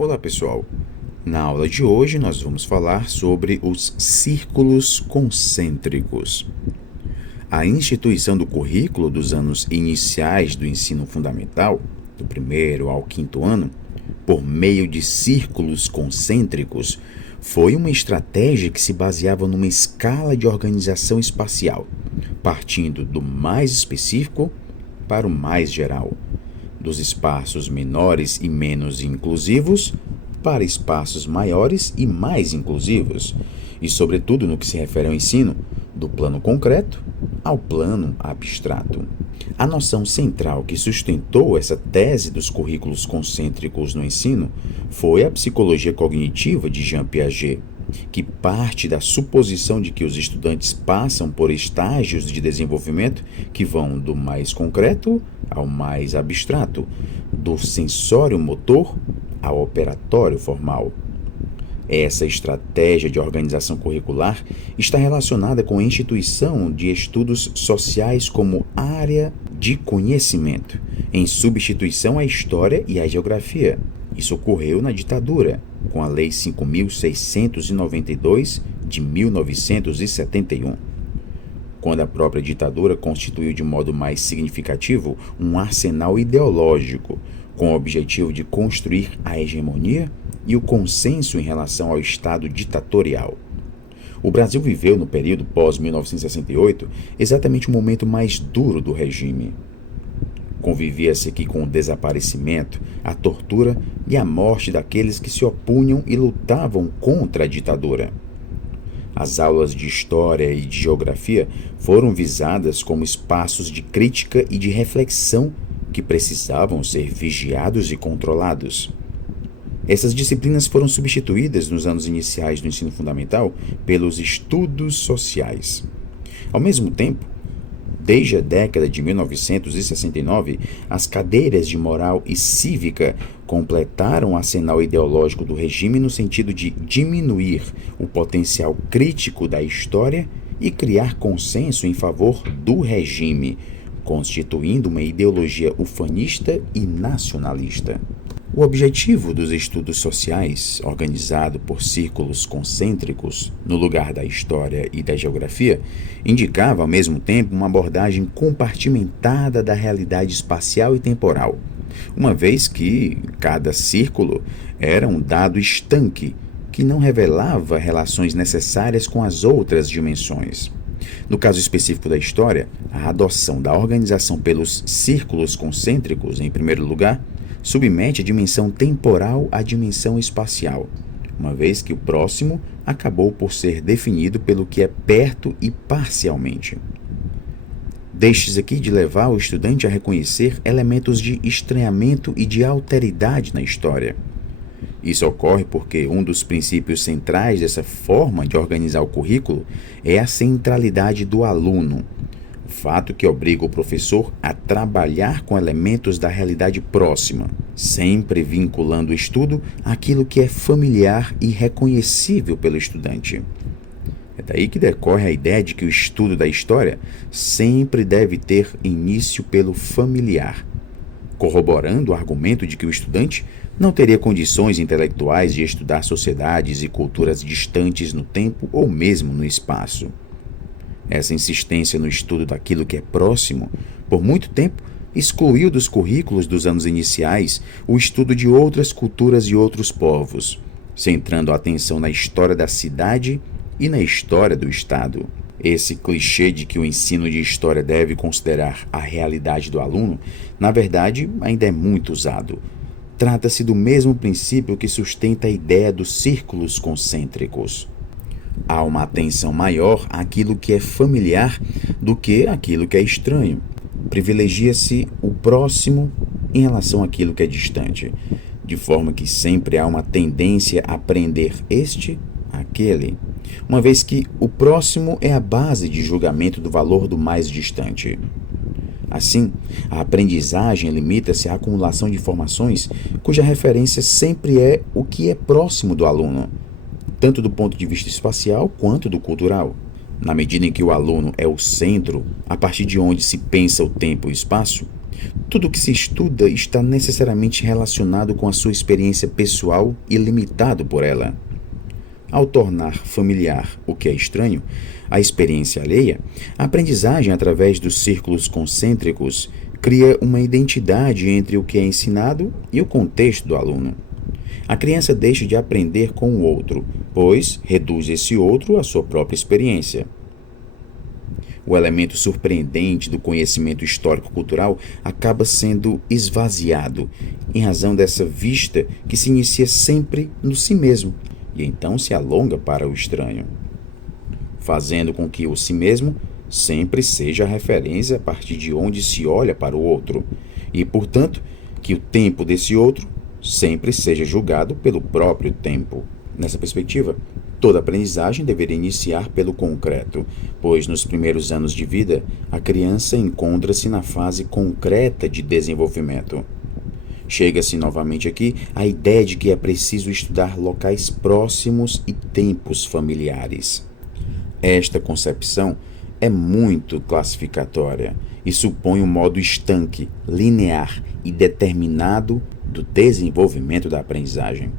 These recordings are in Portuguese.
Olá, pessoal. Na aula de hoje nós vamos falar sobre os círculos concêntricos. A instituição do currículo dos anos iniciais do ensino fundamental, do primeiro ao quinto ano, por meio de círculos concêntricos, foi uma estratégia que se baseava numa escala de organização espacial, partindo do mais específico para o mais geral, dos espaços menores e menos inclusivos para espaços maiores e mais inclusivos, e, sobretudo, no que se refere ao ensino, do plano concreto ao plano abstrato. A noção central que sustentou essa tese dos currículos concêntricos no ensino foi a psicologia cognitiva de Jean Piaget, que parte da suposição de que os estudantes passam por estágios de desenvolvimento que vão do mais concreto ao mais abstrato, do sensório-motor ao operatório formal. Essa estratégia de organização curricular está relacionada com a instituição de estudos sociais como área de conhecimento, em substituição à história e à geografia. Isso ocorreu na ditadura, com a Lei 5.692 de 1971, quando a própria ditadura constituiu de modo mais significativo um arsenal ideológico, com o objetivo de construir a hegemonia e o consenso em relação ao Estado ditatorial. O Brasil viveu, no período pós-1968, exatamente o momento mais duro do regime. Convivia-se aqui com o desaparecimento, a tortura e a morte daqueles que se opunham e lutavam contra a ditadura. As aulas de História e de Geografia foram visadas como espaços de crítica e de reflexão que precisavam ser vigiados e controlados. Essas disciplinas foram substituídas nos anos iniciais do ensino fundamental pelos estudos sociais. Ao mesmo tempo, desde a década de 1969, as cadeiras de moral e cívica completaram o arsenal ideológico do regime no sentido de diminuir o potencial crítico da história e criar consenso em favor do regime, constituindo uma ideologia ufanista e nacionalista. O objetivo dos estudos sociais, organizado por círculos concêntricos no lugar da história e da geografia, indicava ao mesmo tempo uma abordagem compartimentada da realidade espacial e temporal, uma vez que cada círculo era um dado estanque que não revelava relações necessárias com as outras dimensões. No caso específico da história, a adoção da organização pelos círculos concêntricos, em primeiro lugar, submete a dimensão temporal à dimensão espacial, uma vez que o próximo acabou por ser definido pelo que é perto e parcialmente. Deixe-se aqui de levar o estudante a reconhecer elementos de estranhamento e de alteridade na história. Isso ocorre porque um dos princípios centrais dessa forma de organizar o currículo é a centralidade do aluno, fato que obriga o professor a trabalhar com elementos da realidade próxima, sempre vinculando o estudo àquilo que é familiar e reconhecível pelo estudante. É daí que decorre a ideia de que o estudo da história sempre deve ter início pelo familiar, corroborando o argumento de que o estudante não teria condições intelectuais de estudar sociedades e culturas distantes no tempo ou mesmo no espaço. Essa insistência no estudo daquilo que é próximo, por muito tempo, excluiu dos currículos dos anos iniciais o estudo de outras culturas e outros povos, centrando a atenção na história da cidade e na história do Estado. Esse clichê de que o ensino de história deve considerar a realidade do aluno, na verdade, ainda é muito usado. Trata-se do mesmo princípio que sustenta a ideia dos círculos concêntricos. Há uma atenção maior àquilo que é familiar do que àquilo que é estranho. Privilegia-se o próximo em relação àquilo que é distante, de forma que sempre há uma tendência a prender este àquele, uma vez que o próximo é a base de julgamento do valor do mais distante. Assim, a aprendizagem limita-se à acumulação de informações cuja referência sempre é o que é próximo do aluno, tanto do ponto de vista espacial quanto do cultural. Na medida em que o aluno é o centro, a partir de onde se pensa o tempo e o espaço, Tudo que se estuda está necessariamente relacionado com a sua experiência pessoal e limitado por ela. Ao tornar familiar o que é estranho, a experiência alheia, a aprendizagem através dos círculos concêntricos cria uma identidade entre o que é ensinado e o contexto do aluno. A criança deixa de aprender com o outro, pois reduz esse outro à sua própria experiência. O elemento surpreendente do conhecimento histórico-cultural acaba sendo esvaziado, em razão dessa vista que se inicia sempre no si mesmo e então se alonga para o estranho, fazendo com que o si mesmo sempre seja a referência a partir de onde se olha para o outro, e, portanto, que o tempo desse outro sempre seja julgado pelo próprio tempo. Nessa perspectiva, toda aprendizagem deveria iniciar pelo concreto, pois nos primeiros anos de vida, a criança encontra-se na fase concreta de desenvolvimento. Chega-se novamente aqui à ideia de que é preciso estudar locais próximos e tempos familiares. Esta concepção é muito classificatória e supõe um modo estanque, linear e determinado do desenvolvimento da aprendizagem.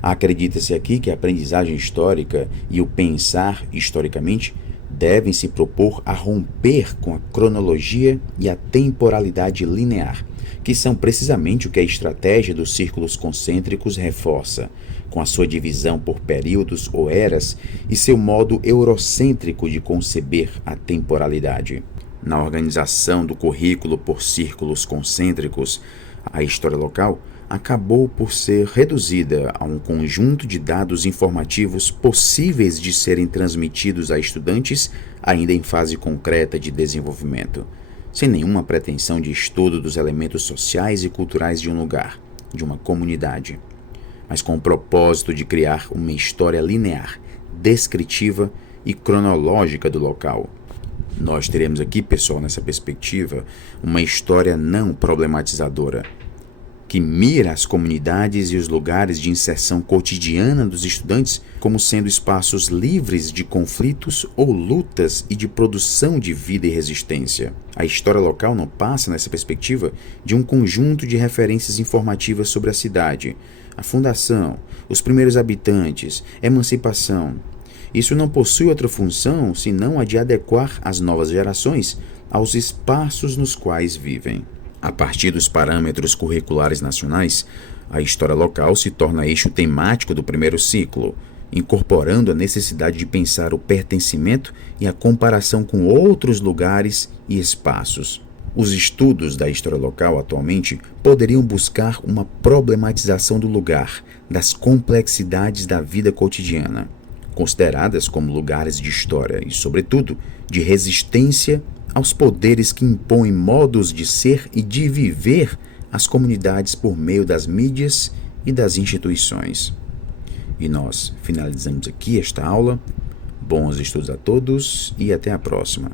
Acredita-se aqui que a aprendizagem histórica e o pensar historicamente devem se propor a romper com a cronologia e a temporalidade linear, que são precisamente o que a estratégia dos círculos concêntricos reforça, com a sua divisão por períodos ou eras e seu modo eurocêntrico de conceber a temporalidade. Na organização do currículo por círculos concêntricos, a história local acabou por ser reduzida a um conjunto de dados informativos possíveis de serem transmitidos a estudantes ainda em fase concreta de desenvolvimento, sem nenhuma pretensão de estudo dos elementos sociais e culturais de um lugar, de uma comunidade, mas com o propósito de criar uma história linear, descritiva e cronológica do local. Nós teremos aqui, pessoal, nessa perspectiva, uma história não problematizadora, que mira as comunidades e os lugares de inserção cotidiana dos estudantes como sendo espaços livres de conflitos ou lutas e de produção de vida e resistência. A história local não passa, nessa perspectiva, de um conjunto de referências informativas sobre a cidade, a fundação, os primeiros habitantes, emancipação. Isso não possui outra função senão a de adequar as novas gerações aos espaços nos quais vivem. A partir dos parâmetros curriculares nacionais, a história local se torna eixo temático do primeiro ciclo, incorporando a necessidade de pensar o pertencimento e a comparação com outros lugares e espaços. Os estudos da história local atualmente poderiam buscar uma problematização do lugar, das complexidades da vida cotidiana, consideradas como lugares de história e, sobretudo, de resistência aos poderes que impõem modos de ser e de viver as comunidades por meio das mídias e das instituições. E nós finalizamos aqui esta aula. Bons estudos a todos e até a próxima.